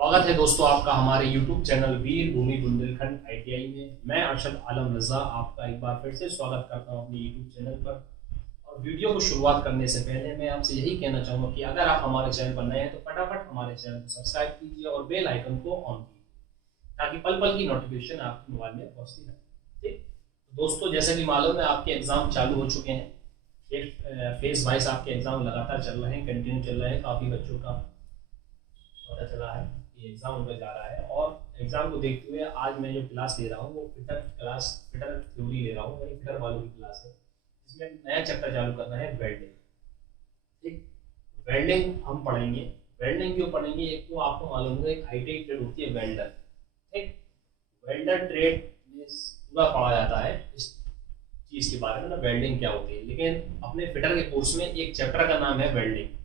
स्वागत है दोस्तों आपका हमारे YouTube चैनल वीर भूमि बुंदेलखंड ITI में। मैं अरशद आलम रजा आपका एक बार फिर से स्वागत करता हूं अपने YouTube चैनल पर। और वीडियो को शुरुआत करने से पहले मैं आपसे यही कहना चाहूँगा कि अगर आप हमारे चैनल पर नए हैं तो फटाफट हमारे चैनल को सब्सक्राइब कीजिए और बेल आइकन को ऑन कीजिए ताकि पल पल की नोटिफिकेशन आपके मोबाइल में पहुँचती रहे। ठीक, तो दोस्तों जैसे कि मालूम है आपके एग्जाम चालू हो चुके हैं। फेज वाइज आपके एग्जाम लगातार चल रहे हैं, कंटिन्यू चल रहे हैं। काफ़ी बच्चों का पता चला है कि एग्जाम उनका जा रहा है और एग्जाम को देखते हुए आज मैं जो क्लास ले रहा हूँ वो फिटर थ्योरी ले रहा हूँ। वही फिटर वालों की क्लास है जिसमें नया चैप्टर चालू करना है वेल्डिंग। ठीक, वेल्डिंग हम पढ़ेंगे। वेल्डिंग क्यों पढ़ेंगे? एक तो आपको मालूम है एक ITI ट्रेड होती है वेल्डर। ठीक, वेल्डर ट्रेड में पूरा पढ़ा जाता है इस चीज़ के बारे में ना, वेल्डिंग क्या होती है। लेकिन अपने फिटर के कोर्स में एक चैप्टर का नाम है वेल्डिंग।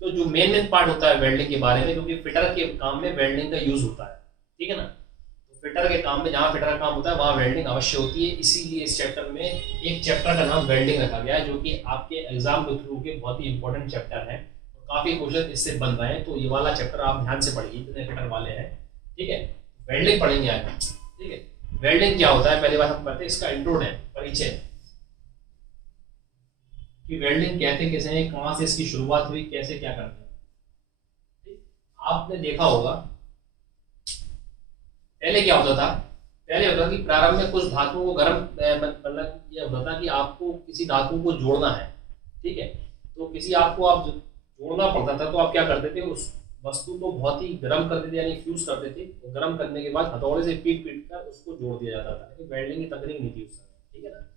तो जो मेन पार्ट होता है वेल्डिंग के बारे में, क्योंकि फिटर के काम में वेल्डिंग का यूज होता है। ठीक है ना, तो फिटर के काम में जहाँ फिटर का काम होता है वहाँ वेल्डिंग अवश्य होती है। इसीलिए इस चैप्टर में एक चैप्टर का नाम वेल्डिंग रखा गया है, जो कि आपके एग्जाम के थ्रू के बहुत ही इंपॉर्टेंट चैप्टर है और काफी क्वेश्चन इससे बन रहे हैं। तो ये वाला चैप्टर आप ध्यान से पढ़िए जितने फिटर वाले हैं। ठीक है, वेल्डिंग पढ़ेंगे आज। ठीक है, वेल्डिंग क्या होता है पहली बात हम पढ़ते हैं, इसका इंट्रो है, परिचय कि वेल्डिंग कहते कैसे हैं, कहां से इसकी शुरुआत हुई, कैसे क्या करते हैं। आपने देखा होगा पहले क्या होता था। पहले होता कि प्रारंभ में कुछ धातुओं को गर्म, मतलब ये होता था कि आपको किसी धातु को जोड़ना है। ठीक है, तो किसी आपको आप जोड़ना पड़ता था तो आप क्या करते थे, उस वस्तु को बहुत ही गर्म कर देते यानी फ्यूज कर देते। तो गर्म करने के बाद हथौड़े से पीट पीट कर उसको जोड़ दिया जाता था। लेकिन वेल्डिंग की तकनीक नहीं थी उस समय। ठीक है ना,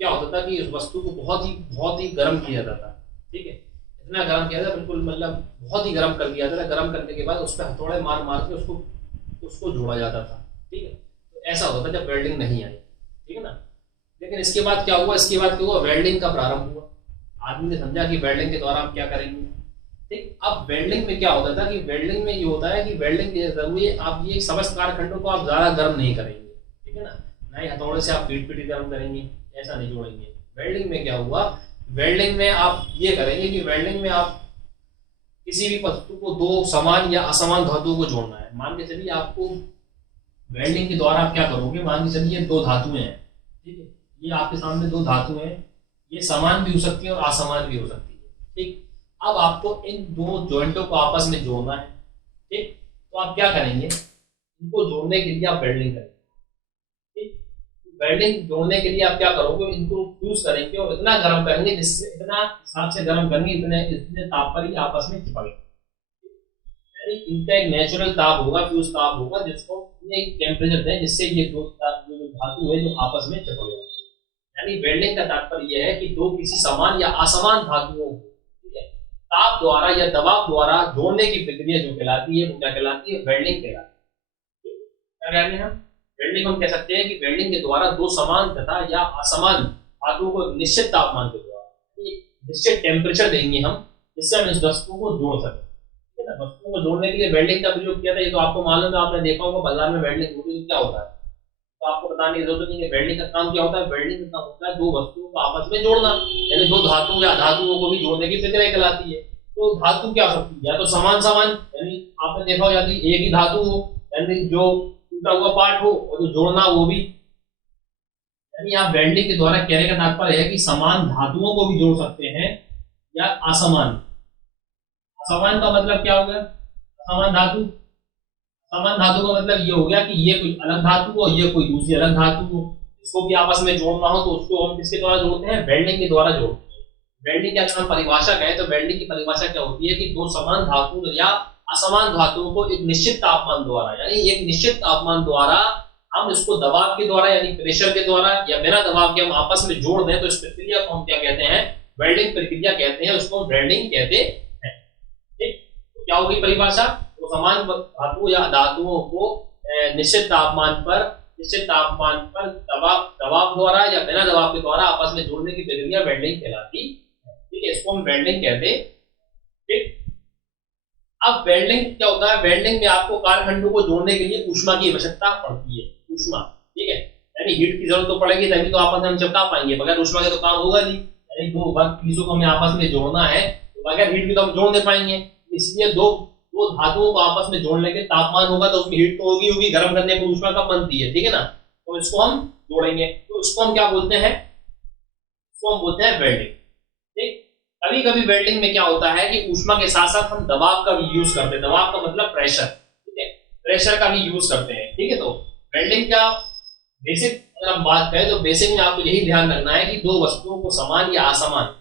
क्या होता था कि उस वस्तु को बहुत ही गर्म किया जाता था। ठीक है, इतना गर्म किया जाता बिल्कुल, मतलब बहुत ही गर्म कर दिया जाता था। गर्म करने के बाद उस पर हथौड़े मार मार के उसको जोड़ा जाता था। ठीक है, तो ऐसा होता था जब वेल्डिंग नहीं आई। ठीक है ना, लेकिन इसके बाद क्या हुआ, वेल्डिंग का प्रारंभ हुआ। आदमी ने समझा कि वेल्डिंग के द्वारा हम क्या करेंगे। ठीक, अब वेल्डिंग में क्या होता था कि वेल्डिंग में ये होता है कि वेल्डिंग के जरिए आप ये समस्त कारखंडों को आप ज्यादा गर्म नहीं करेंगे। ठीक है ना ही हथौड़े से आप पीट पीट गर्म करेंगे, ऐसा नहीं जोड़ेंगे। वेल्डिंग में क्या हुआ, वेल्डिंग में आप ये करेंगे कि वेल्डिंग में आप किसी भी वस्तु को दो समान या असमान धातुओं को जोड़ना है। मान के चलिए आपको वेल्डिंग के द्वारा आप क्या करोगे, मान के चलिए दो धातुएं हैं। ठीक है, ये आपके सामने दो धातुएं हैं, ये समान भी हो सकती है और असमान भी हो सकती है। ठीक, अब आपको इन दो जॉइंटों को आपस में जोड़ना है। ठीक, तो आप क्या करेंगे, इनको जोड़ने के लिए आप वेल्डिंग करेंगे। वेल्डिंग जोड़ने के लिए आप क्या करोगे, इनको फ्यूज करेंगे और इतना गर्म करेंगे जिससे इतना हिसाब से गर्म करेंगे इतने ताप पर ही आपस में चिपकेंगे। यानी इनका एक नेचुरल ताप होगा, फ्यूज ताप होगा, जिसको एक टेम्परेचर दें जिससे ये दो धातु है जो आपस में चिपक जाए। यानी वेल्डिंग का तात्पर्य यह है कि दो किसी समान या असमान धातुओं को ताप द्वारा या दबाव द्वारा जोड़ने की प्रक्रिया जो कहलाती है वो क्या कहलाती है, वेल्डिंग कहलाती है। क्या कहते हैं हम, वेल्डिंग हम कह सकते हैं कि वेल्डिंग के द्वारा दो समान तथा या असमान धातुओं को निश्चित तापमान के द्वारा निश्चित टेम्परेचर देंगे हम, जिससे हम इस वस्तु को जोड़ सकें। ठीक है ना, वस्तुओं को जोड़ने के लिए वेल्डिंग का प्रयोग किया था। ये तो आपको मालूम है, आपने देखा होगा बाजार में वेल्डिंग होती है क्या होता है, तो आपको बताने की जरूरत नहीं है। वेल्डिंग का काम क्या होता है, वेल्डिंग का काम होता है दो वस्तुओं को आपस में जोड़ना, यानी दो धातु या धातुओं को भी जोड़ने की प्रक्रिया कहलाती है। तो धातु क्या सकती है, या तो समान समान, यानी आपने देखा हो जाती एक ही धातु हो, यानी जो टूटा हुआ पार्ट हो, और जो जोड़ना वो भी। यानी आप वेल्डिंग के द्वारा कहने का तात्पर्य है कि समान धातुओं को भी जोड़ सकते हैं या असमान। असमान का मतलब क्या हो गया, समान धातु। समान धातु का मतलब ये हो गया कि ये कोई अलग धातु हो, ये कोई दूसरी अलग धातु हो, इसको भी आपस में जोड़ना हो तो उसको हम किसके द्वारा जोड़ते हैं, वेल्डिंग के द्वारा जोड़ते हैं। वेल्डिंग की अगर हम परिभाषा कहें तो वेल्डिंग की परिभाषा क्या होती है कि दो समान धातु या असमान धातुओं को एक निश्चित तापमान द्वारा, यानी एक निश्चित तापमान द्वारा हम इसको दबाव के द्वारा यानी प्रेशर के द्वारा या बिना दबाव के हम आपस में जोड़ दें तो इस प्रक्रिया को हम क्या कहते हैं, वेल्डिंग प्रक्रिया कहते हैं, उसको वेल्डिंग कहते हैं। ठीक, तो क्या होगी परिभाषा, तो समान धातु या धातुओं को निश्चित तापमान पर दबाव द्वारा या बिना दबाव के द्वारा आपस में जोड़ने की प्रक्रिया वेल्डिंग कहलाती है। ठीक है, इसको हम वेल्डिंग कहते हैं। ठीक, अब वेल्डिंग क्या होता है, वेल्डिंग में आपको कारखंडों को जोड़ने के लिए ऊष्मा की आवश्यकता पड़ती है। ऊष्मा, ठीक है, यानी हीट की जरूरत तो पड़ेगी तभी तो आपस में हम चिपका पाएंगे, बगैर ऊष्मा के तो काम होगा नहीं। यानी दो चीजों को हमें आपस में जोड़ना है तो बगैर हीट के तो हम जोड़ नहीं पाएंगे। इसलिए दो दो धातुओं को आपस में जोड़ लेंगे, तापमान होगा तो उसमें हीट तो होगी होगी, गर्म करने पर ऊष्मा कब बनती है, ठीक है ना। तो इसको हम जोड़ेंगे, तो इसको हम क्या बोलते हैं, इसको हम बोलते हैं वेल्डिंग। ठीक, कभी कभी वेल्डिंग में क्या होता है कि ऊष्मा के साथ साथ हम दबाव का भी यूज करते हैं, दबाव का मतलब प्रेशर, ठीक है, प्रेशर का भी यूज करते हैं, ठीक है। तो वेल्डिंग का बेसिक अगर हम बात करें तो बेसिक में आपको यही ध्यान रखना है कि दो वस्तुओं को समान या असमान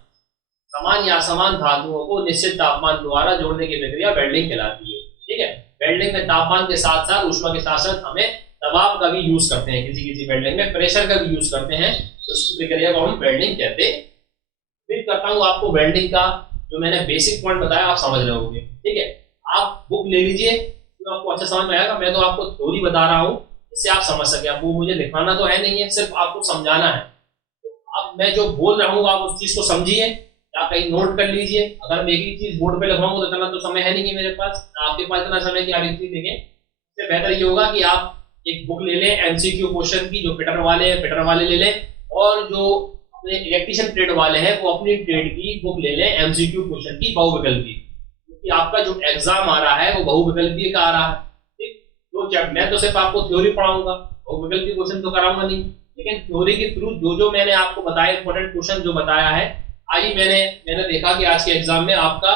धातुओं को निश्चित तापमान द्वारा जोड़ने की प्रक्रिया वेल्डिंग कहलाती है, ठीक है। वेल्डिंग में तापमान के साथ साथ ऊष्मा के साथ साथ हमें दबाव का भी यूज करते हैं, किसी किसी वेल्डिंग में प्रेशर का भी यूज करते हैं, तो उस प्रक्रिया को हम वेल्डिंग कहते हैं। उम्मीद करता हूँ आपको वेल्डिंग का जो मैंने बेसिक पॉइंट बताया आप समझ रहे होंगे, ठीक है। आप बुक ले लीजिए तो आपको अच्छा समझ में आएगा, मैं तो आपको थ्योरी बता रहा हूँ इससे आप समझ सके, आपको मुझे दिखाना तो है नहीं है, सिर्फ आपको समझाना है। तो अब मैं जो बोल रहा हूँ आप उस चीज को समझिए, आप कहीं नोट कर लीजिए। अगर मैं एक ही चीज बोर्ड पे लिखवाऊंगा तो इतना तो समय है नहीं मेरे पास, आपके पास इतना समय कि आप एक चीज देखें। इससे बेहतर ये होगा कि आप एक बुक ले लें एमसीक्यू क्वेश्चन की, जो फिटर वाले ले लें, और जो अपने इलेक्ट्रिशियन ट्रेड वाले हैं वो अपनी ट्रेड की बुक ले लें एमसीक्यू क्वेश्चन की, बहुविकल्पी, क्योंकि आपका जो एग्जाम आ रहा है वो बहुविकल्पी का आ रहा है। तो मैं तो सिर्फ आपको थ्योरी पढ़ाऊंगा, बहुविकल्पी क्वेश्चन तो कराऊंगा नहीं, लेकिन थ्योरी के थ्रू जो मैंने आपको बताया इंपॉर्टेंट क्वेश्चन जो बताया है, आज ही मैंने देखा कि आज के एग्जाम में आपका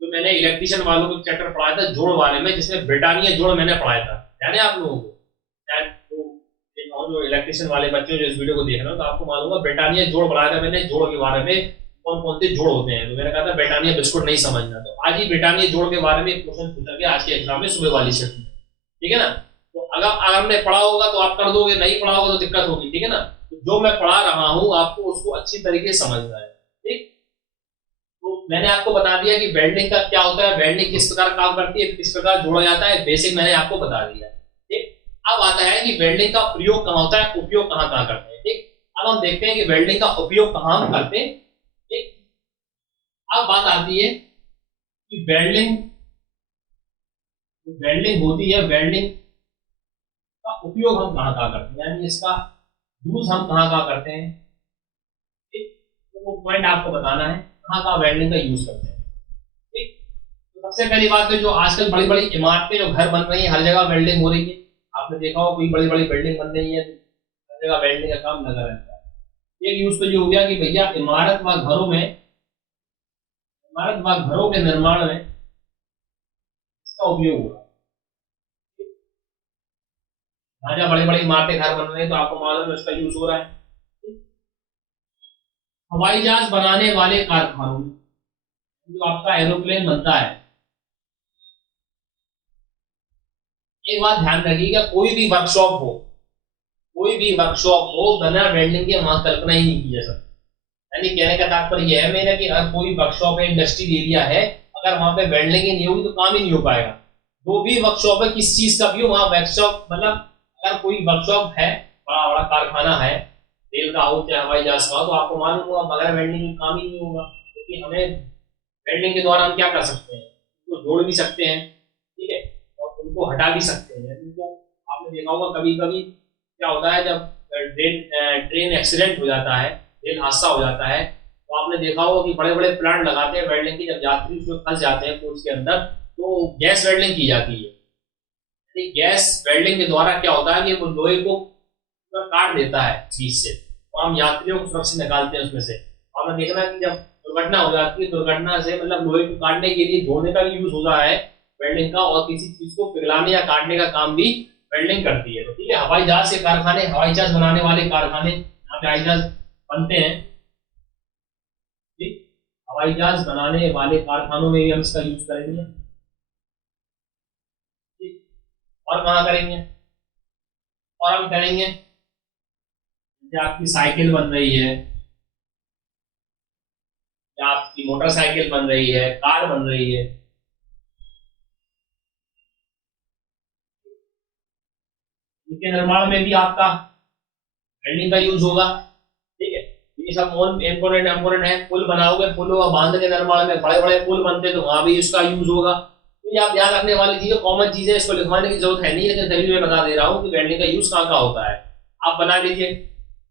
जो मैंने इलेक्ट्रिशियन वालों को चैप्टर पढ़ाया था जोड़ वाले में, जिसमें ब्रिटानिया जोड़ मैंने पढ़ाया था, ध्यान है आप लोगों को। तो जो इलेक्ट्रिशियन वाले बच्चे जो इस वीडियो को देख रहे हो तो आपको मालूम होगा ब्रिटानिया जोड़ पढ़ाया था मैंने, जोड़ के बारे में कौन कौन से जोड़ होते हैं, तो मैंने कहा था ब्रिटानिया बिस्कुट नहीं समझना, तो आज ही ब्रिटानिया जोड़ के बारे में एक क्वेश्चन पूछा गया आज के एग्जाम में सुबह वाली शिफ्ट में, ठीक है ना। तो अगर हमने पढ़ा होगा तो आप कर दोगे, नहीं पढ़ा होगा तो दिक्कत होगी, ठीक है ना। तो जो मैं पढ़ा रहा हूं आपको उसको अच्छी तरीके से समझना है, ठीक। तो मैंने आपको बता दिया कि वेल्डिंग का क्या होता है, वेल्डिंग किस प्रकार काम करती है, किस प्रकार जोड़ा जाता है, बेसिक मैंने आपको बता दिया, ठीक। अब आता है कि वेल्डिंग का प्रयोग कहाँ होता है, उपयोग कहाँ कहाँ करते हैं, ठीक। अब हम देखते हैं कि वेल्डिंग का उपयोग कहाँ हम करते हैं, ठीक। अब बात आती है कि वेल्डिंग होती है, वेल्डिंग का उपयोग हम कहाँ कहाँ करते हैं, यानी इसका यूज हम कहाँ कहाँ करते हैं, ठीक। तो वो पॉइंट आपको बताना है कहाँ कहाँ वेल्डिंग का यूज करते हैं, ठीक। तो सबसे पहली बात है जो आजकल बड़ी बड़ी इमारतें जो घर बन रही है हर जगह वेल्डिंग हो रही है, आपने देखा हो कोई बड़ी बड़ी बिल्डिंग बन रही है हर जगह वेल्डिंग का काम लगा रहता है। एक यूज तो ये हो गया कि भैया इमारत व घरों के निर्माण में इसका उपयोग हो रहा है, जहाँ बड़ी बड़ी इमारतें घर बन रहे हैं तो आपको मालूम है इसका यूज हो रहा है। हवाई जहाज बनाने वाले कारखानों में जो आपका एरोप्लेन बनता है, एक बात ध्यान रखिएगा, कोई भी वर्कशॉप हो बिना वेल्डिंग के वहां कल्पना ही नहीं की जा सकती। यानी कहने का तात्पर्य यह है मेरा कि अगर कोई वर्कशॉप है, इंडस्ट्रियल एरिया है, अगर वहां पे वेल्डिंग ही नहीं होगी तो काम ही नहीं हो पाएगा। जो भी वर्कशॉप है किस चीज का भी हो, वहां वर्कशॉप मतलब अगर कोई वर्कशॉप है, बड़ा बड़ा कारखाना है, रेल का हो चाहे हवाई जहाज का हो, तो आपको मालूम होगा बगैर वेल्डिंग के काम ही नहीं होगा, क्योंकि हमें वेल्डिंग के द्वारा हम क्या कर सकते हैं, उसको जोड़ भी सकते हैं, ठीक है, और उनको हटा भी सकते हैं। उनको आपने देखा होगा कभी कभी क्या होता है जब ट्रेन एक्सीडेंट हो जाता है, रेल हादसा हो जाता है, तो आपने देखा होगा कि बड़े बड़े प्लांट लगाते हैं वेल्डिंग की, जब यात्री उसमें फंस जाते हैं कोच के अंदर तो गैस वेल्डिंग की जाती है। गैस वेल्डिंग के द्वारा क्या होता है कि वो लोहे को काट देता है बीच से, और हम यात्रियों को सुरक्षित निकालते हैं उसमें से। आपने देखना कि जब दुर्घटना हो जाती है, दुर्घटना से मतलब लोहे को काटने के लिए जोड़ने का भी यूज होता है वेल्डिंग का, और किसी चीज को पिघलाने या काटने का काम भी वेल्डिंग करती है। तो ठीक है, हवाई जहाज के कारखाने, हवाई जहाज बनाने वाले कारखाने, यहाँ पे हवाई जहाज बनते हैं, ठीक, हवाई जहाज बनाने वाले कारखानों में भी हम इसका यूज करेंगे, ठीक। और कहाँ करेंगे, और हम करेंगे आपकी साइकिल बन रही है, या आपकी मोटरसाइकिल बन रही है, कार बन रही है, इनके निर्माण में भी आपका वेल्डिंग का यूज होगा, ठीक है। ये सब इंपोर्टेंट है। पुल बनाओगे, पुल व बांध के निर्माण में, बड़े बड़े पुल बनते हैं तो वहां भी इसका यूज होगा। तो ये आप याद रखने वाली चीजें, कॉमन चीजें, इसको लिखवाने की जरूरत है नहीं, लेकिन फिर भी मैं बता दे रहा हूँ कि वेल्डिंग का यूज कहाँ कहाँ होता है। आप बना लीजिए,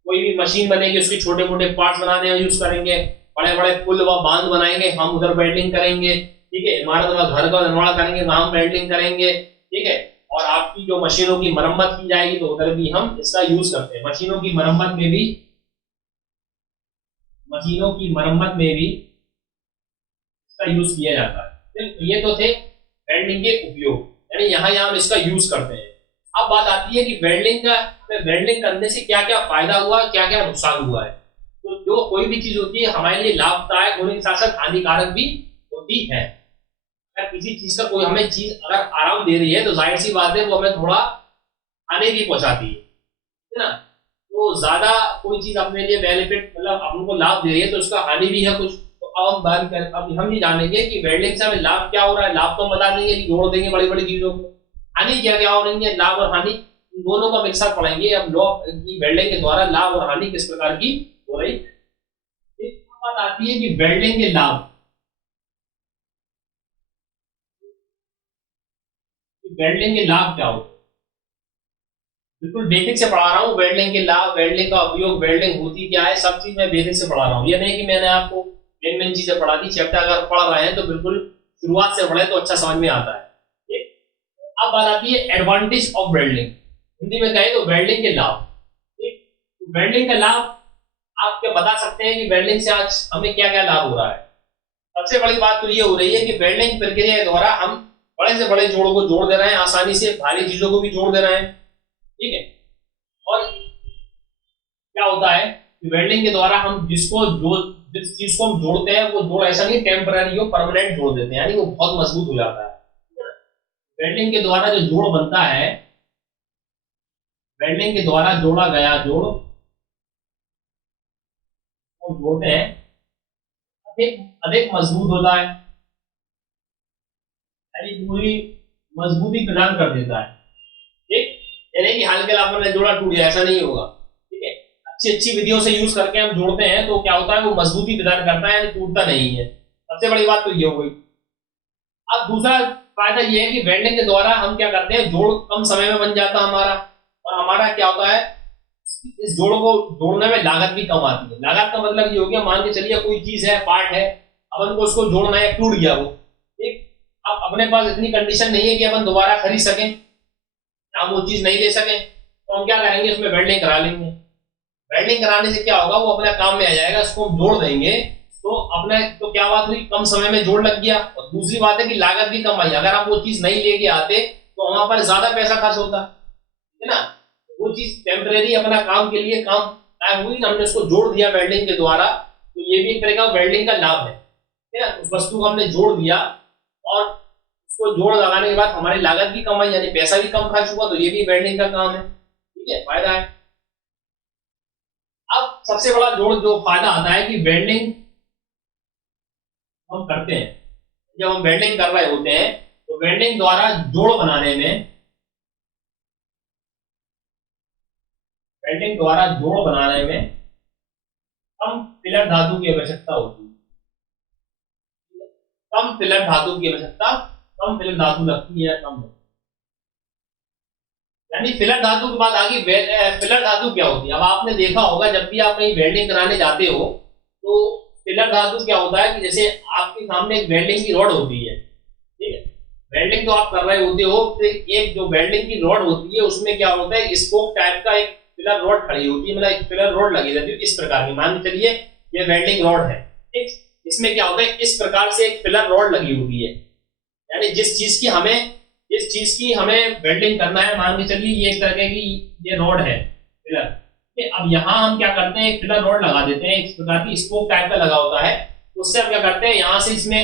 कोई भी मशीन बनेगी उसके छोटे मोटे पार्ट्स बनाने में यूज करेंगे, बड़े बड़े पुल व बांध बनाएंगे हम, उधर वेल्डिंग करेंगे, ठीक है, इमारत का घर का निर्माण करेंगे वहां हम वेल्डिंग करेंगे, ठीक है। और आपकी जो मशीनों की मरम्मत की जाएगी तो उधर भी हम इसका यूज करते हैं। मशीनों की मरम्मत में भी इसका यूज किया जाता है। तो ये तो थे वेल्डिंग के उपयोग, यानी यहाँ यहाँ हम इसका यूज करते हैं। अब बात आती है कि वेल्डिंग करने से क्या क्या फायदा हुआ, क्या क्या नुकसान हुआ है। तो जो कोई भी चीज होती है हमारे लिए लाभदायक होने के साथ साथ हानिकारक भी होती है। अगर किसी चीज का कोई हमें चीज अगर आराम दे रही है तो जाहिर सी बात है वो हमें थोड़ा हानि भी पहुंचाती है ना। तो ज्यादा कोई चीज अपने लिए बेनिफिट मतलब हमको लाभ दे रही है तो उसका हानि भी है कुछ। तो अब हम बात करें, अब हम ये जानेंगे कि वेल्डिंग से हमें लाभ क्या हो रहा है। लाभ तो हम बता देंगे कि जोड़ देंगे बड़ी बड़ी चीजों को, हानि क्या क्या हो रही है, लाभ और हानि दोनों का एक साथ पढ़ेंगे। अब लॉ की वेल्डिंग के द्वारा लाभ और हानि किस प्रकार की हो रही है। एक बात आती है कि वेल्डिंग के लाभ, वेल्डिंग के लाभ क्या होते हैं। बिल्कुल बेसिक से पढ़ा रहा हूँ, वेल्डिंग के लाभ, वेल्डिंग का उपयोग, वेल्डिंग होती क्या है, सब चीज मैं बेसिक से पढ़ा रहा हूँ। ये नहीं कि मैंने आपको मेन मेन चीजें पढ़ा दी। चैप्टर अगर पढ़ रहे हैं तो बिल्कुल शुरुआत से पढ़े तो अच्छा समझ में आता है। ठीक, अब बात आती है एडवांटेज ऑफ वेल्डिंग, हिंदी में कहे तो वेल्डिंग के लाभ। ठीक, वेल्डिंग का लाभ आप क्या बता सकते हैं कि वेल्डिंग से आज हमें क्या क्या लाभ हो रहा है। सबसे बड़ी बात तो ये हो रही है कि वेल्डिंग प्रक्रिया के द्वारा हम बड़े से बड़े जोड़ों को जोड़ दे रहे हैं, आसानी से भारी चीजों को भी जोड़ दे रहे हैं। ठीक है, और क्या होता है कि वेल्डिंग के द्वारा हम जिस चीज को हम जोड़ते हैं वो जोड़ ऐसा नहीं टेम्पररी हो, परमानेंट जोड़ देते हैं, यानी वो बहुत मजबूत हो जाता है। वेल्डिंग के द्वारा जो जोड़ बनता है, वेल्डिंग के द्वारा जोड़ा गया जोड़ को जोड़ते हैं अधिक अधिक मजबूत होता है, यानी पूरी मजबूती प्रदान कर देता है। ठीक, यानी कि हल्के लापन में जोड़ा टूट गया ऐसा नहीं होगा। ठीक है, अच्छी अच्छी विधियों से यूज करके हम जोड़ते हैं तो क्या होता है वो मजबूती प्रदान करता है, यानी टूटता नहीं है। सबसे बड़ी बात तो ये हो गई। अब दूसरा फायदा ये है कि वेल्डिंग के द्वारा हम क्या करते हैं, जोड़ कम समय में बन जाता है हमारा, और हमारा क्या होता है इस जोड़ को जोड़ने में लागत भी कम आती है। लागत का मतलब ये हो गया, मान के चलिए कोई चीज है, पार्ट है, अब हमको उसको जोड़ना है, टूट गया वो। ठीक, अब अपने पास इतनी कंडीशन नहीं है कि अपन दोबारा खरीद सकें, हम वो चीज नहीं ले सकें, तो हम क्या करेंगे उसमें वेल्डिंग करा लेंगे। वेल्डिंग कराने से क्या होगा वो अपने काम में आ जाएगा, उसको हम जोड़ देंगे तो अपने तो क्या बात हुई, कम समय में जोड़ लग गया। और दूसरी बात है कि लागत भी कम आई। अगर आप वो चीज नहीं लेके आते तो वहां पर ज्यादा पैसा खर्च होता है ना। वो चीज टेम्परेरी अपना काम के लिए काम हुई ना, हमने उसको जोड़ दिया वेल्डिंग के द्वारा, तो ये भी एक तरह का वेल्डिंग का लाभ है ना। उस वस्तु को हमने जोड़ दिया और उसको जोड़ लगाने के बाद हमारी लागत भी कम आई, यानी पैसा भी कम खर्च हुआ, तो ये भी वेल्डिंग का काम है। ठीक है, फायदा है। अब सबसे बड़ा जोड़ जो फायदा आता है कि वेल्डिंग हम करते हैं, जब हम वेल्डिंग कर रहे होते हैं तो वेल्डिंग द्वारा जोड़ बनाने में, वेल्डिंग द्वारा जोड़ बनाने में कम पिलर धातु की आवश्यकता होती है। कम पिलर धातु की आवश्यकता, कम पिलर धातु लगती है, कम, यानी फिलर धातु की बात आ गई। फिलर धातु क्या होती है, अब आपने देखा होगा जब भी आप कहीं वेल्डिंग कराने जाते हो तो फिलर धातु क्या होता है कि जैसे आपके सामने एक वेल्डिंग की रॉड होती है। ठीक है, वेल्डिंग तो आप कर रहे होते हो, तो एक जो वेल्डिंग की रॉड होती है उसमें क्या होता है स्पोक टाइप का एक फिलर रॉड खड़ी होती है, मतलब एक फिलर रॉड लगी रहती है इस प्रकार की। मान के चलिए ये वेल्डिंग रॉड है, ठीक, इसमें क्या होता है इस प्रकार से एक फिलर रॉड लगी होती है, यानी जिस चीज की हमें वेल्डिंग करना है, मान के चलिए ये एक तरह की ये रॉड है फिलर। अब यहाँ हम क्या करते हैं एक फिलर रॉड लगा देते हैं, इस प्रकार की स्पोक टाइप का लगा होता है। उससे हम क्या करते हैं यहाँ से इसमें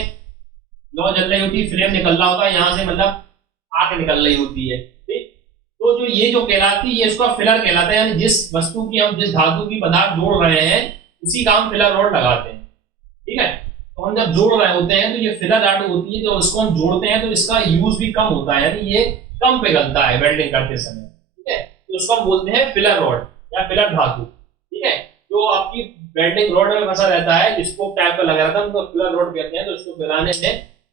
लौ जल रही होती है, फ्लेम निकल रहा होता है, यहाँ से मतलब आग निकल रही होती है। ठीक, तो जो ये जो कहलाती है ये इसका फिलर कहलाता है, यानी जिस वस्तु की हम जिस धातु की पदार्थ जोड़ रहे हैं उसी का हम फिलर रॉड लगाते हैं। ठीक है, तो हम जब जोड़ रहे होते हैं तो ये फिलर रॉड होती है, जो इसको हम जोड़ते हैं तो इसका यूज भी कम होता है, यानी ये कम पिघलता है वेल्डिंग करते समय। ठीक है, तो उसको हम बोलते हैं फिलर रॉड या फिलर धातु। ठीक है, जो आपकी वेल्डिंग रॉड में फंसा रहता है जिसको टाइप का लगा रहता है उनको फिलर रॉड कहते हैं, तो उसको पिघलाने से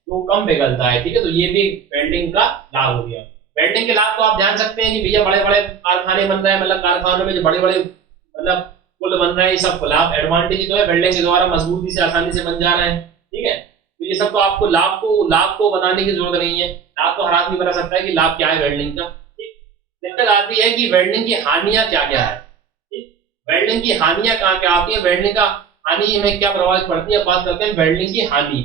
वो कम पिघलता है। ठीक है, तो ये भी वेल्डिंग का लाभ हो गया। वेल्डिंग के लाभ तो आप जान सकते हैं कि भैया बड़े बड़े कारखाने बन रहे हैं, मतलब कारखानों में जो बड़े बड़े मतलब पुल बन रहे हैं, ये सब लाभ एडवांटेज तो है, वेल्डिंग के द्वारा मजबूती से आसानी से बन जा रहे हैं। ठीक है, तो ये ये सब तो आपको लाभ को बताने की जरूरत नहीं है, लाभ तो हर आदमी बता सकता है कि लाभ क्या है वेल्डिंग का। दिक्कत आती है कि वेल्डिंग की हानियां क्या क्या है। वेल्डिंग की हानियां कहाँ क्या आती है, वेल्डिंग का हानि में क्या प्रभावित पड़ती है, बात करते हैं वेल्डिंग की हानि।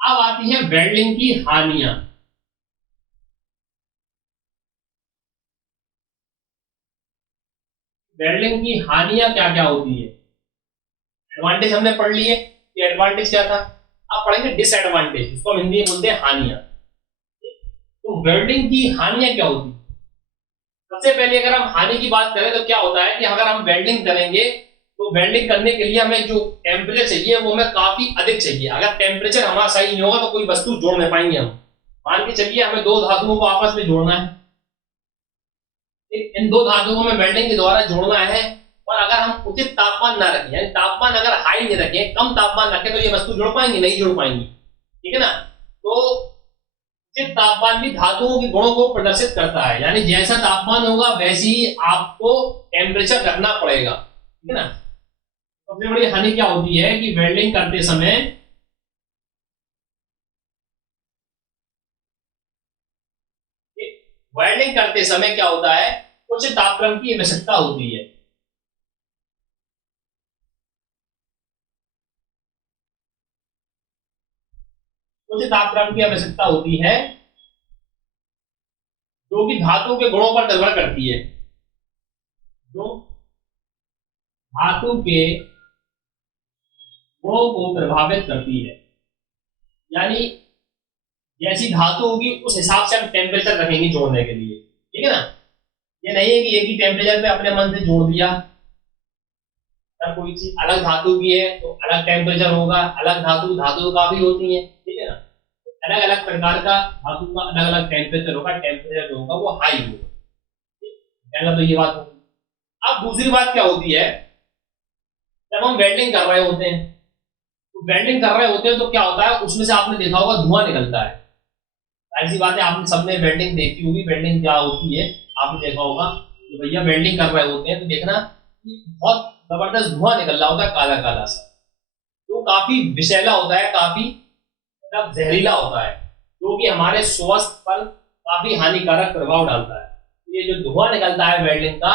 अब आती है वेल्डिंग की हानियां। वेल्डिंग की हानियां क्या क्या होती है। एडवांटेज हमने पढ़ लिए कि एडवांटेज क्या था, अब पढ़ेंगे डिसएडवांटेज, इसको हम हिंदी में बोलते हैं हानियां। तो वेल्डिंग की हानियां क्या होती है। सबसे पहले अगर हम हानि की बात करें तो क्या होता है कि अगर हम वेल्डिंग करेंगे तो वेल्डिंग करने के लिए हमें जो टेम्परेचर चाहिए वो हमें काफी अधिक चाहिए। अगर टेम्परेचर हमारा सही नहीं होगा तो कोई वस्तु जोड़ नहीं पाएंगे हम। मान के चलिए हमें दो धातुओं को आपस में जोड़ना है, इन दो धातुओं को हमें वेल्डिंग के द्वारा जोड़ना है, और अगर हम उचित तापमान ना रखें, यानी तापमान अगर हाई नहीं रखें, कम तापमान रखें, तो ये वस्तु जोड़ पाएंगे, नहीं जोड़ पाएंगे, ठीक है ना। तो उचित तापमान भी धातुओं के गुणों को प्रदर्शित करता है, यानी जैसा तापमान होगा वैसे ही आपको टेम्परेचर रखना पड़ेगा, ठीक है ना। सबसे बड़ी हानि क्या होती है कि वेल्डिंग करते समय क्या होता है, उच्च तापक्रम की आवश्यकता होती है। उच्च तापक्रम की आवश्यकता होती है जो कि धातु के गुणों पर निर्भर करती है, जो धातु के गुणों को प्रभावित करती है। यानी जैसी धातु होगी उस हिसाब से हम टेम्परेचर रखेंगे जोड़ने के लिए, ठीक है ना। ये नहीं है कि एक ही टेम्परेचर पे अपने मन से जोड़ दिया। अगर कोई चीज अलग धातु की है तो अलग टेम्परेचर होगा, अलग धातु काफी होती है, ठीक है ना। अलग अलग प्रकार का धातु का अलग अलग टेम्परेचर होगा, टेम्परेचर जो होगा वो हाई होगा। पहला तो ये बात होगी। अब दूसरी बात क्या होती है, जब हम वेल्डिंग कर रहे होते हैं तो क्या होता है, उसमें से आपने देखा होगा धुआं निकलता है। ऐसी बात है, आपने सबने वेल्डिंग देखी होगी, वेल्डिंग क्या होती है आपने देखा होगा। तो भैया वेल्डिंग कर रहे होते हैं तो देखना कि बहुत जबरदस्त धुआं निकल रहा होता है, काला काला सा, जो काफी विषैला होता है, काफी मतलब जहरीला होता है, जो कि हमारे स्वास्थ्य पर काफी हानिकारक प्रभाव डालता है। तो ये जो धुआं निकलता है वेल्डिंग का,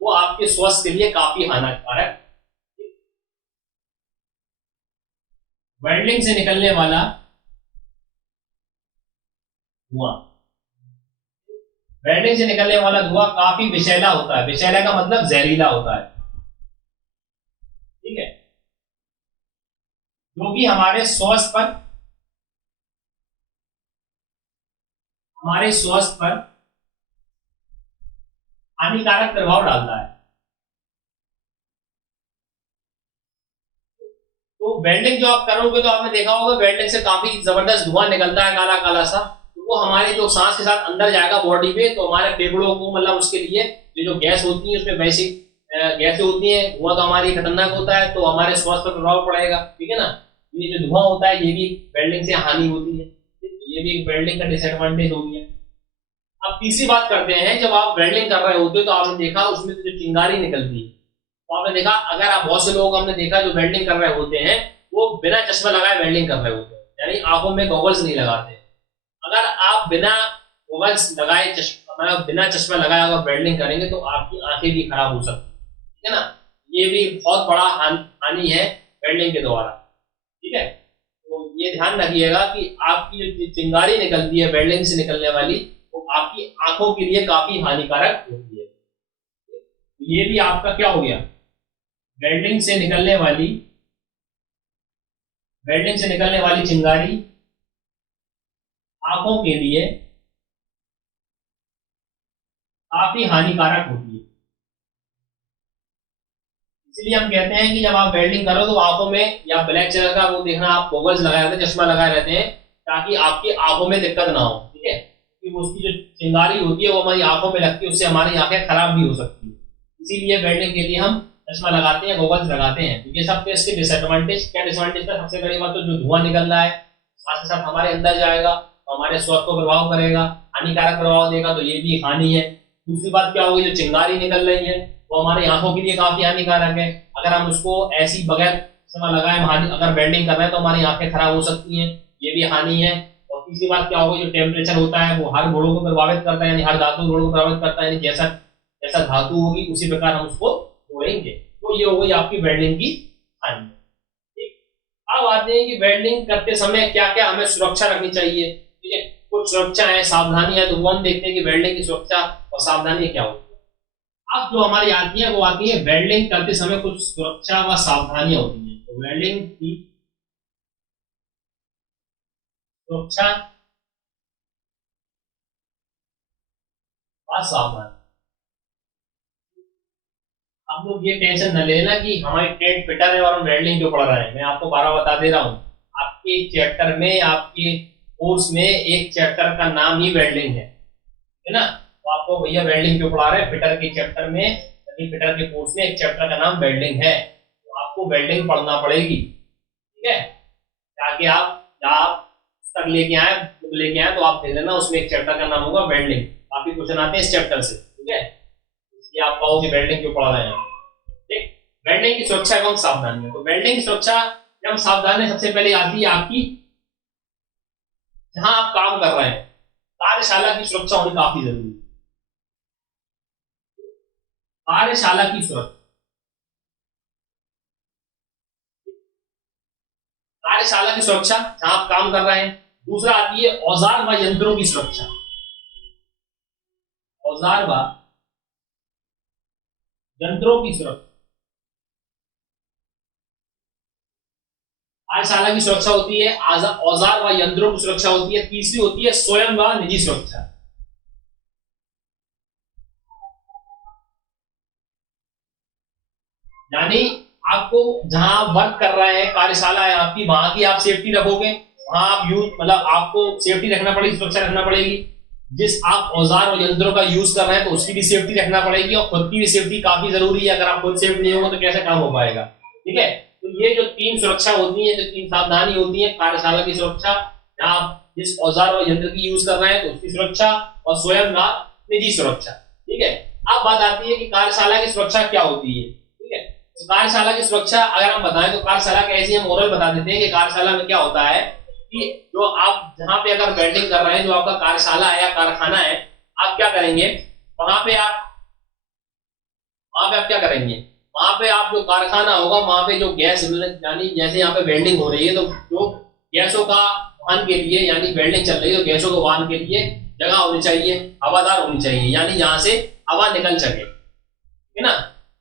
वो आपके स्वास्थ्य के लिए काफी हानिकारक। वेल्डिंग से निकलने वाला धुआं वेल्डिंग से निकलने वाला धुआं काफी विषैला होता है। विषैला का मतलब जहरीला होता है, ठीक है, जो कि हमारे स्वास्थ्य पर हानिकारक प्रभाव डालता है। तो वेल्डिंग जो आप करोगे तो आपने देखा होगा वेल्डिंग से काफी जबरदस्त धुआं निकलता है, काला काला सा। तो वो हमारे जो सांस के साथ अंदर जाएगा बॉडी में, तो हमारे फेफड़ों को मतलब उसके लिए जो गैस होती है उसमें वैसी गैसें होती हैं, धुआं तो हमारे खतरनाक होता है, तो हमारे स्वास्थ्य पर प्रभाव पड़ेगा, ठीक है ना। ये जो धुआं होता है ये भी वेल्डिंग से हानि होती है, ये भी एक वेल्डिंग का डिसएडवांटेज हो गया। अब तीसरी बात करते हैं, जब आप वेल्डिंग कर रहे होते हो तो आपने देखा उसमें जो चिंगारी निकलती है, तो आपने देखा अगर आप बहुत से लोग हमने देखा जो वेल्डिंग कर रहे होते हैं वो बिना चश्मा लगाए वेल्डिंग कर रहे होते हैं, यानी आंखों में गॉगल्स नहीं लगाते। अगर आप बिना गॉगल्स लगाए मतलब बिना चश्मा लगाए अगर वेल्डिंग करेंगे तो आपकी आंखें भी खराब हो सकती है, ठीक है ना। ये भी बहुत बड़ा हानि है वेल्डिंग के द्वारा, ठीक है। तो ये ध्यान रखिएगा कि आपकी जो चिंगारी निकलती है वेल्डिंग से निकलने वाली, वो आपकी आंखों के लिए काफी हानिकारक होती है। ये भी आपका क्या हो गया, वेल्डिंग से निकलने वाली चिंगारी आंखों के लिए काफी हानिकारक होती है। इसलिए हम कहते हैं कि जब आप वेल्डिंग करो तो आंखों में या ब्लैक कलर का वो देखना, आप गॉगल्स लगाए रहते हैं, चश्मा लगाए रहते हैं, ताकि आपकी आंखों में दिक्कत ना हो, ठीक है। क्योंकि उसकी जो चिंगारी होती है वो हमारी आंखों में लगती है, उससे हमारी आंखें खराब भी हो सकती है। इसीलिए वेल्डिंग के लिए हम चश्मा लगाते हैं, गॉगल्स लगाते हैं। तो ये सब इसके डिसएडवांटेज। क्या डिसएडवांटेज का सबसे बड़ी बात तो जो धुआं निकल रहा है साथ ही साथ हमारे अंदर जाएगा तो हमारे स्वास्थ्य को प्रभाव करेगा, हानिकारक प्रभाव देगा, तो ये भी हानि है। दूसरी बात क्या होगी, जो चिंगारी निकल रही है वो हमारी आंखों के लिए काफी हानिकारक है। अगर हम उसको ऐसी बगैर चश्मा लगाए हम हानि, अगर वेल्डिंग कर रहे हैं तो हमारी आंखें खराब हो सकती हैं, ये भी हानि है। और तीसरी बात क्या होगी, जो टेम्परेचर होता है वो हर गुणों को प्रभावित करता है, यानी हर धातु गुणों को प्रभावित करता है, यानी जैसा जैसा धातु होगी उसी प्रकार हम उसको जोड़ेंगे। तो ये हो गई आपकी वेल्डिंग की हानि। ठीक, अब आते हैं कि वेल्डिंग करते समय क्या क्या हमें सुरक्षा रखनी चाहिए। ठीक है, कुछ सुरक्षा है, सावधानी है, तो वो हम देखते हैं कि वेल्डिंग की सुरक्षा और सावधानी क्या होती है। अब जो हमारी आती है वो आती है वेल्डिंग करते समय कुछ सुरक्षा व सावधानियां होती है। तो वेल्डिंग की सुरक्षा व सावधानी, आप लोग ये टेंशन न लेना कि हमारी ट्रेड फिटर है और हम वेल्डिंग क्यों पढ़ रहे हैं। मैं आपको बारह बता दे रहा हूँ, आपके चैप्टर में, आपके कोर्स में एक चैप्टर का नाम ही वेल्डिंग है ना। तो आपको भैया वेल्डिंग क्यों पढ़ा रहे हैं, फिटर के चैप्टर में, यानी फिटर के कोर्स में एक चैप्टर का नाम वेल्डिंग है, तो आपको वेल्डिंग पढ़ना पड़ेगी। ठीक है, ताकि आप तक लेके आए, बुक लेके आए तो आप दे देना, उसमें एक चैप्टर का नाम होगा वेल्डिंग। काफी क्वेश्चन आते हैं इस चैप्टर से। ठीक है, इसलिए आप कहोगे वेल्डिंग क्यों पढ़ा रहे हैं। ठीक, वेल्डिंग की सुरक्षा एवं सावधानी। तो वेल्डिंग की सुरक्षा एवं सावधानी सबसे पहले आती है आपकी जहां आप काम कर रहे हैं, कार्यशाला की सुरक्षा होनी काफी जरूरी है। कार्यशाला की सुरक्षा, कार्यशाला की सुरक्षा जहां आप काम कर रहे हैं। दूसरा आती है औजार व यंत्रों की सुरक्षा, औजार व यंत्रों की सुरक्षा। कार्यशाला की सुरक्षा होती है, औजार व यंत्रों की सुरक्षा होती है। तीसरी होती है स्वयं व निजी सुरक्षा, यानी आपको जहां वर्क कर रहे हैं, कार्यशाला है आपकी, वहां की आप सेफ्टी रखोगे, वहां आप यूज मतलब आपको सेफ्टी रखना पड़ेगी, सुरक्षा रखना पड़ेगी। जिस आप औजार और यंत्रों का यूज कर रहे हैं तो उसकी भी सेफ्टी रखना पड़ेगी, और खुद की भी सेफ्टी काफी जरूरी है। अगर आप खुद सेफ नहीं होगा तो कैसे काम हो पाएगा। ठीक है, तो ये जो तीन सुरक्षा होती है, जो तीन सावधानी होती है कार्यशाला की सुरक्षा, जहां आप जिस औजार और यंत्र की यूज कर रहे हैं तो उसकी सुरक्षा, और स्वयं व निजी सुरक्षा। ठीक है, अब बात आती है कि कार्यशाला की सुरक्षा क्या होती है। ठीक है, तो कार्यशाला की सुरक्षा अगर हम बताएं तो कार्यशाला कैसी, हम ओरल बता देते हैं कि कार्यशाला में क्या होता है कि जो आप जहां पे अगर वेल्डिंग कर रहे हैं, जो आपका कार्यशाला है या कारखाना है, आप क्या करेंगे वहां पे आप क्या करेंगे, वहां पे आप जो कारखाना होगा वहां पे जो गैस, यानी जैसे यहाँ पे वेल्डिंग हो रही है तो जो गैसों का वहन के लिए, यानी वेल्डिंग चल रही है तो गैसों को वहन के लिए जगह होनी चाहिए, हवादार होनी चाहिए, यानी जहां से हवा निकल सके, है ना,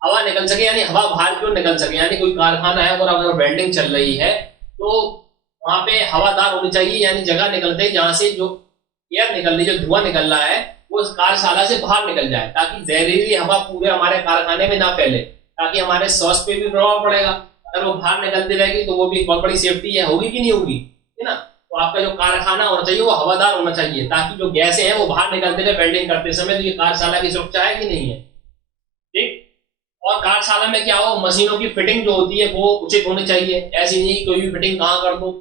हवा निकल सके, यानी हवा बाहर क्यों निकल सके। यानी कोई कारखाना है और अगर वेल्डिंग चल रही है तो वहां पे हवादार होनी चाहिए, यानी जगह निकलते ही जहां से जो एयर निकल रही, जो धुआं निकल रहा है वो उस कार्यशाला से बाहर निकल जाए, ताकि जहरीली हवा पूरे हमारे कारखाने में ना फैले, ताकि हमारे स्वास्थ्य पे भी प्रभाव पड़ेगा। अगर वो बाहर निकलती रहेगी तो वो भी एक बहुत बड़ी सेफ्टी है, होगी कि नहीं होगी, है ना। तो आपका जो कारखाना होना चाहिए वो हवादार होना चाहिए, ताकि जो गैसें हैं वो बाहर निकलते रहे वेल्डिंग करते समय। तो ये कार्यशाला की सुरक्षा है कि नहीं है। ठीक, और कार्यशाला में क्या हो, मशीनों की फिटिंग जो होती है वो उचित होनी चाहिए, ऐसी नहीं कोई भी फिटिंग कहाँ कर दो।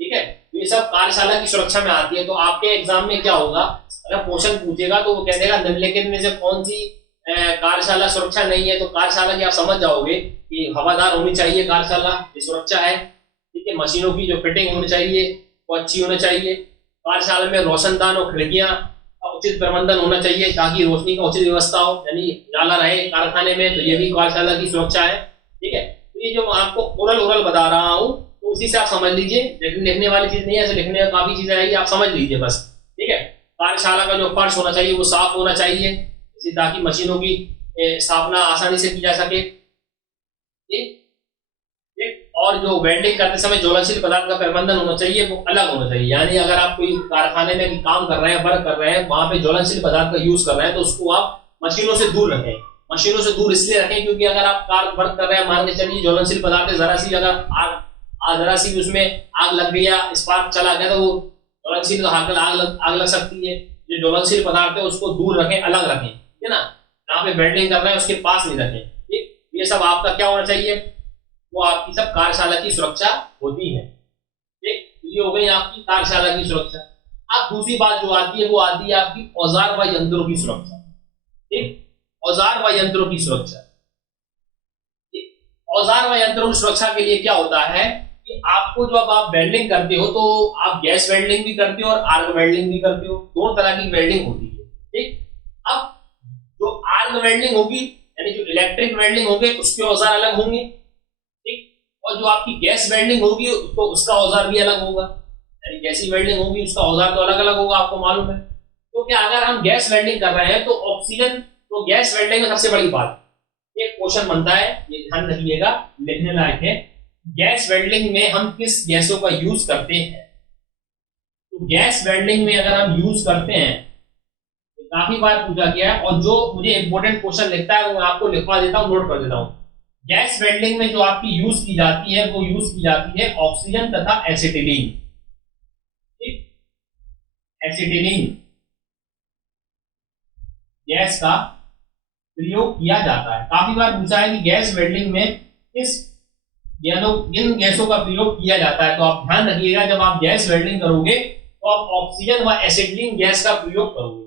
ठीक है, तो ये सब कार्यशाला की सुरक्षा में आती है। तो आपके एग्जाम में क्या होगा, अगर क्वेश्चन पूछेगा तो वो कह देगा निम्नलिखित में से कौन सी कार्यशाला सुरक्षा नहीं है, तो कार्यशाला की आप समझ जाओगे कि हवादार होनी चाहिए कार्यशाला, ये सुरक्षा है। ठीक है, मशीनों की जो फिटिंग होनी चाहिए वो अच्छी होनी चाहिए। कार्यशाला में रोशनदान और खिड़कियां का उचित प्रबंधन होना चाहिए, ताकि रोशनी का उचित व्यवस्था हो, यानी उजाला रहे कारखाने में, तो ये भी कार्यशाला की सुरक्षा है। ठीक है, तो ये जो आपको ओरल ओरल बता रहा हूँ तो उसी से आप समझ लीजिए, लेकिन लिखने वाली चीज नहीं है, ऐसे लिखने में काफी चीजें आएगी, आप समझ लीजिए बस। ठीक है, कार्यशाला का जो फर्श होना चाहिए वो साफ होना चाहिए, ताकि मशीनों की स्थापना आसानी से की जा सके। ठीक, और जो वेल्डिंग करते समय ज्वलनशील पदार्थ का प्रबंधन होना चाहिए वो अलग होना चाहिए, यानी अगर आप कोई कारखाने में काम कर रहे हैं, वर्क कर रहे हैं, वहां पे ज्वलनशील पदार्थ का यूज कर रहे हैं तो उसको आप मशीनों से दूर रखें। मशीनों से दूर इसलिए रखें क्योंकि अगर आप कार वर्क कर रहे हैं, मान के चलिए ज्वलनशील पदार्थ जरा सी अगर जरा सी उसमें आग लग गई या स्पार्क चला गया तो वो ज्वलनशील आग लग सकती है। जो ज्वलनशील पदार्थ है उसको दूर रखें, अलग रखें, ठीक है ना, जहाँ पे वेल्डिंग कर रहे हैं उसके पास नहीं रखें। ठीक, ये सब आपका क्या होना चाहिए, वो आपकी सब कार्यशाला की सुरक्षा होती है। ठीक, ये हो गई आपकी कार्यशाला की सुरक्षा। अब दूसरी बात जो आती है वो आती है आपकी औजार व यंत्रों की सुरक्षा। ठीक, औजार व यंत्रों की सुरक्षा। औजार व यंत्रों की सुरक्षा के लिए क्या होता है कि आपको जब आप वेल्डिंग करते हो तो आप गैस वेल्डिंग भी करते हो और आर्क वेल्डिंग भी करते हो, दो तरह की वेल्डिंग होती है। ठीक, अब जो आर्क वेल्डिंग होगी यानी जो इलेक्ट्रिक वेल्डिंग होगी उसके औजार अलग होंगे। ठीक, और जो आपकी गैस वेल्डिंग होगी तो उसका औजार भी अलग होगा, यानी गैसी वेल्डिंग होगी उसका औजार तो अलग अलग होगा, आपको मालूम है। तो क्या अगर हम गैस वेल्डिंग कर रहे हैं तो ऑक्सीजन, तो गैस वेल्डिंग में सबसे बड़ी बात, एक क्वेश्चन बनता है, ये ध्यान रखिएगा, लिखने लायक है, गैस वेल्डिंग में हम किस गैसों का यूज करते हैं। तो गैस वेल्डिंग में अगर हम यूज करते हैं, तो काफी बार पूछा गया है, और जो मुझे इंपॉर्टेंट क्वेश्चन लिखता है वो मैं आपको लिखवा देता हूं, नोट कर देता हूं। गैस वेल्डिंग में जो आपकी यूज की जाती है वो यूज की जाती है ऑक्सीजन तथा एसिटिलीन। ठीक, एसिटिलीन गैस का प्रयोग किया जाता है। काफी बार पूछा है कि गैस वेल्डिंग में किस इन गैसों का प्रयोग किया जाता है, तो आप ध्यान रखिएगा जब आप गैस वेल्डिंग करोगे तो आप ऑक्सीजन व एसिटिलीन गैस का प्रयोग करोगे।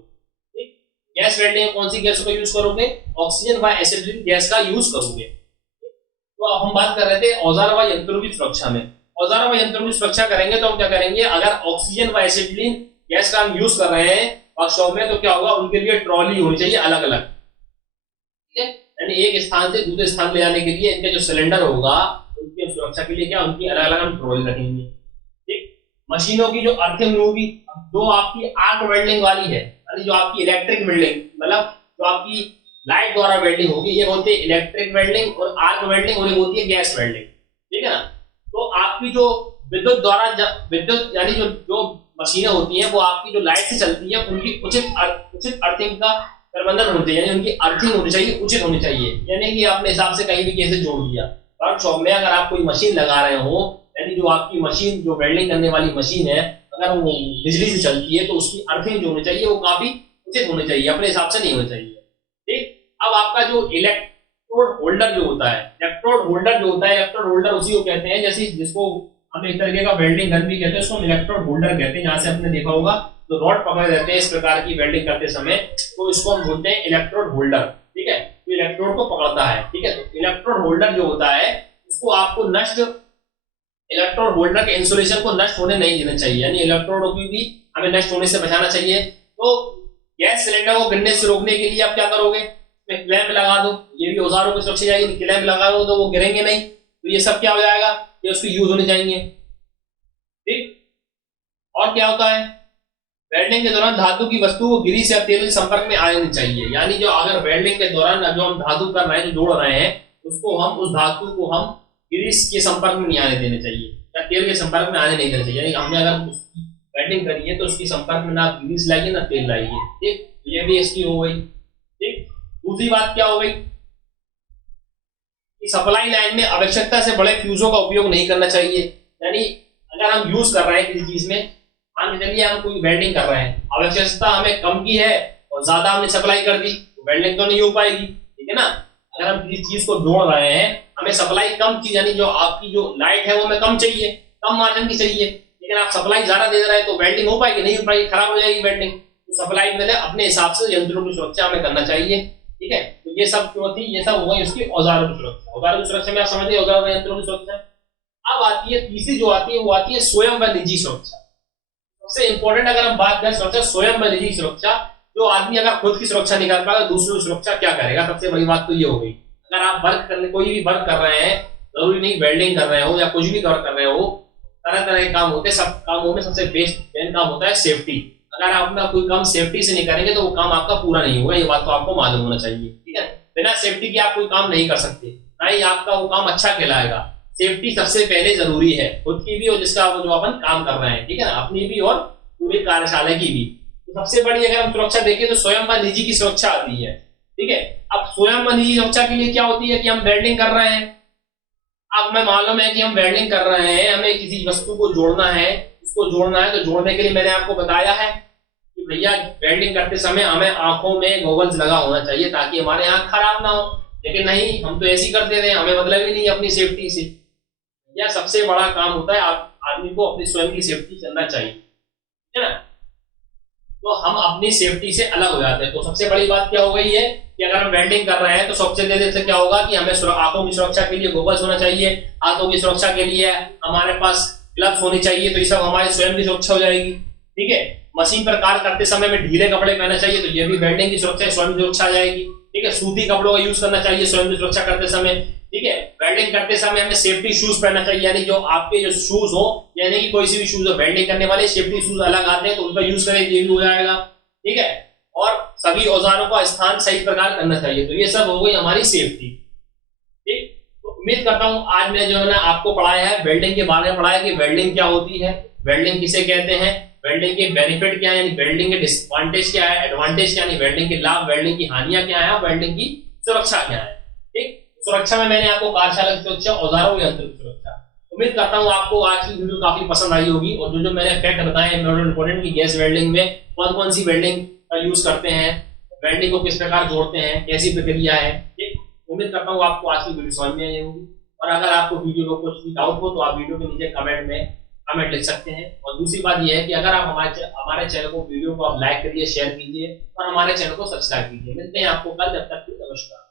ठीक, गैस वेल्डिंग में कौन सी गैसों का यूज करोगे, ऑक्सीजन व एसिटिलीन गैस का यूज करोगे। तो अब हम बात कर रहे थे औजार व यंत्रों की सुरक्षा में। औजार व यंत्रों की सुरक्षा करेंगे तो हम क्या करेंगे, अगर ऑक्सीजन व एसिटिलीन गैस का हम यूज कर रहे हैं वर्कशॉप में तो क्या होगा, उनके लिए ट्रॉली होनी चाहिए अलग अलग। ठीक है, यानी एक स्थान से दूसरे स्थान ले जाने के लिए इनका जो सिलेंडर होगा उनकी सुरक्षा के लिए क्या उनकी अलग अलग हम ट्रॉली रखेंगे। ठीक, मशीनों की जो अर्थिंग होगी, जो आपकी आर्क वेल्डिंग वाली है, यानी जो आपकी इलेक्ट्रिक वेल्डिंग, मतलब जो आपकी लाइट द्वारा वेल्डिंग होगी, ये होती है इलेक्ट्रिक वेल्डिंग और आर्क वेल्डिंग, और ये होती है गैस वेल्डिंग। ठीक है ना, तो आपकी जो विद्युत द्वारा विद्युत यानी जो जो मशीनें होती हैं वो आपकी जो लाइट से चलती है उनकी उचित अर्थिंग का प्रबंधन होना चाहिए, यानी उनकी अर्थिंग होनी चाहिए, उचित होनी चाहिए, यानी कि अपने हिसाब से कहीं भी कैसे जोड़ दिया। वर्कशॉप में अगर आप कोई मशीन लगा रहे हो, यानी जो आपकी मशीन जो वेल्डिंग करने वाली मशीन है अगर वो बिजली से चलती है तो उसकी अर्थिंग जो होनी चाहिए वो काफी उचित होनी चाहिए, अपने हिसाब से नहीं होनी चाहिए। ठीक, अब आपका जो इलेक्ट्रोड होल्डर जो होता है, इलेक्ट्रोड होल्डर जो होता है, इलेक्ट्रोड होल्डर उसी को कहते हैं जैसे जिसको हम एक तरीके का वेल्डिंग गन भी कहते हैं, उसको इलेक्ट्रोड होल्डर कहते हैं। यहाँ से आपने देखा होगा तो रॉड पकड़े रहते हैं इस प्रकार की वेल्डिंग करते समय, तो इसको हम बोलते हैं इलेक्ट्रोड होल्डर। ठीक है, तो इलेक्ट्रोड को पकड़ता है। ठीक है, तो इलेक्ट्रोड होल्डर जो होता है उसको आपको नष्ट, इलेक्ट्रोड होल्डर के इंसुलेशन को नष्ट होने नहीं देना चाहिए, यानी इलेक्ट्रोड को भी हमें नष्ट होने से बचाना चाहिए। तो गैस सिलेंडर को गिरने से रोकने के लिए आप क्या करोगे, क्लैंप लगा दो, ये भी औजारों की सुरक्षा जाएगी, क्लैंप लगा दो तो वो गिरेंगे नहीं, तो ये सब क्या हो जाएगा, ये उसके यूज होने जाएंगे। ठीक, और क्या होता है, वेल्डिंग के दौरान धातु की वस्तु को ग्रीस या तेल के संपर्क में आने नहीं चाहिए, यानी जो अगर वेल्डिंग के दौरान जो हम धातु कर रहे हैं, जो जोड़ रहे हैं, उसको हम उस धातु को हम ग्रीस के संपर्क में नहीं आने देने चाहिए या तेल के संपर्क में आने नहीं देना चाहिए, यानी हमने अगर उसकी वेल्डिंग करी है तो उसके संपर्क में ना ग्रीस लाइए ना तेल लाइए। ठीक, ये भी इसकी हो गई। ठीक, दूसरी बात क्या हो गई कि सप्लाई लाइन में आवश्यकता से बड़े फ्यूजों का उपयोग नहीं करना चाहिए, यानी अगर हम यूज कर रहे हैं किसी चीज में, मान लीजिए हम कोई वेल्डिंग कर रहे हैं, आवश्यकता हमें कम की है और ज्यादा हमने सप्लाई कर दी तो वेल्डिंग तो नहीं हो पाएगी। ठीक है ना, अगर हम किसी चीज को जोड़ रहे हैं, हमें सप्लाई कम की, यानी जो आपकी जो लाइट है वो हमें कम चाहिए, कम मार्जिन की चाहिए, लेकिन आप सप्लाई ज्यादा दे रहे हैं तो वेल्डिंग हो पाएगी, नहीं हो पाएगी, खराब हो जाएगी वेल्डिंग। तो सप्लाई में अपने हिसाब से यंत्रों की सुरक्षा हमें करना चाहिए। ठीक है, तो ये सब क्यों थी, ये सब होगा इसकी औजारों की सुरक्षा। औजारों की सुरक्षा में आप समझिए औजार व यंत्रों की सुरक्षा। अब आती है तीसरी जो आती है वो आती है स्वयं व निजी सुरक्षा। सबसे इंपॉर्टेंट अगर हम बात करें सुरक्षा, स्वयं व निजी सुरक्षा, जो आदमी अगर खुद की सुरक्षा नहीं कर पाएगा दूसरों की सुरक्षा क्या करेगा, सबसे बड़ी बात तो ये हो गई। अगर आप वर्क करने, कोई भी वर्क कर रहे हैं, जरूरी नहीं वेल्डिंग कर रहे हो या कुछ भी वर्क कर रहे हो, तरह तरह के काम होते हैं, सब कामों में सबसे बेस्ट मेन काम होता है सेफ्टी। अगर आप अपना कोई काम सेफ्टी से नहीं करेंगे तो वो काम आपका पूरा नहीं होगा, ये बात तो आपको मालूम होना चाहिए। ठीक है, बिना सेफ्टी के आप कोई काम नहीं कर सकते, ना ही आपका वो काम अच्छा कहलाएगा। सेफ्टी सबसे पहले जरूरी है, खुद की भी और जिसका जो अपन काम कर रहे हैं, ठीक है ना, अपनी भी और पूरी कार्यशाला की भी। तो सबसे बड़ी अगर हम सुरक्षा देखें तो स्वयं व निजी की सुरक्षा आती है। ठीक है, अब स्वयं व निजी सुरक्षा के लिए क्या होती है कि हम वेल्डिंग कर रहे हैं, अब हमें मालूम है कि हम वेल्डिंग कर रहे हैं, हमें किसी वस्तु को जोड़ना है, उसको जोड़ना है, तो जोड़ने के लिए मैंने आपको बताया है कि भैया वेल्डिंग करते समय हमें आंखों में गॉगल्स लगा होना चाहिए ताकि हमारे आंख खराब ना हो, लेकिन नहीं, हम तो ऐसे ही करते रहे, हमें मतलब ही नहीं अपनी सेफ्टी से। यह सबसे बड़ा काम होता है, आदमी को अपनी स्वयं की सेफ्टी करना चाहिए, है ना। तो हम अपनी सेफ्टी से अलग हो जाते हैं। तो सबसे बड़ी बात क्या हो गई है कि अगर हम वेल्डिंग कर रहे हैं तो सबसे पहले से क्या होगा कि हमें आंखों की सुरक्षा के लिए गोगल्स होना चाहिए, हाथों की सुरक्षा के लिए हमारे पास ग्लव्स होनी चाहिए, तो ये सब हमारे स्वयं की सुरक्षा हो जाएगी। ठीक है, मशीन पर कार्य करते समय में ढीले कपड़े पहनना चाहिए, तो ये भी वेल्डिंग की सुरक्षा, स्वयं की सुरक्षा आ जाएगी। ठीक है, सूती कपड़ों का यूज करना चाहिए स्वयं की सुरक्षा करते समय। ठीक है, वेल्डिंग करते समय हमें सेफ्टी शूज पहनना चाहिए, यानी जो आपके जो शूज हो, यानी कि कोई सी भी शूज हो, वेल्डिंग करने वाले सेफ्टी शूज अलग आते हैं तो उनका यूज करें, ये भी हो जाएगा। ठीक है, और सभी औजारों का स्थान सही प्रकार करना चाहिए, तो ये सब हो गई हमारी सेफ्टी। ठीक, तो उम्मीद करता हूं आज मैं जो है ना आपको पढ़ाया है वेल्डिंग के बारे में, पढ़ाया कि वेल्डिंग क्या होती है, वेल्डिंग किसे कहते हैं, वेल्डिंग के बेनिफिट क्या है, यानी वेल्डिंग के डिसएडवांटेज क्या है, एडवांटेज क्या है, यानी वेल्डिंग के लाभ, वेल्डिंग की हानियां क्या है, वेल्डिंग की सुरक्षा क्या है। ठीक, सुरक्षा में मैंने आपको कार्यशाला की सुरक्षा, औजारों की यंत्र की सुरक्षा। उम्मीद करता हूं आपको आज की वीडियो काफी पसंद आई होगी, और जो मैंने फैक्ट बताए इंपॉर्टेंट की गैस वेल्डिंग में कौन कौन सी वेल्डिंग का यूज करते हैं, वेल्डिंग को किस प्रकार जोड़ते हैं, कैसी प्रक्रिया है। ठीक, उम्मीद करता हूँ आपको आज की वीडियो समझ में आई होगी, और अगर आपको वीडियो में कुछ भी डाउट हो तो आप वीडियो के नीचे कमेंट लिख सकते हैं। और दूसरी बात यह है कि अगर आप हमारे चैनल को, वीडियो को आप लाइक करिए, शेयर कीजिए और हमारे चैनल को सब्सक्राइब कीजिए। मिलते हैं आपको कल, जब तक नमस्कार।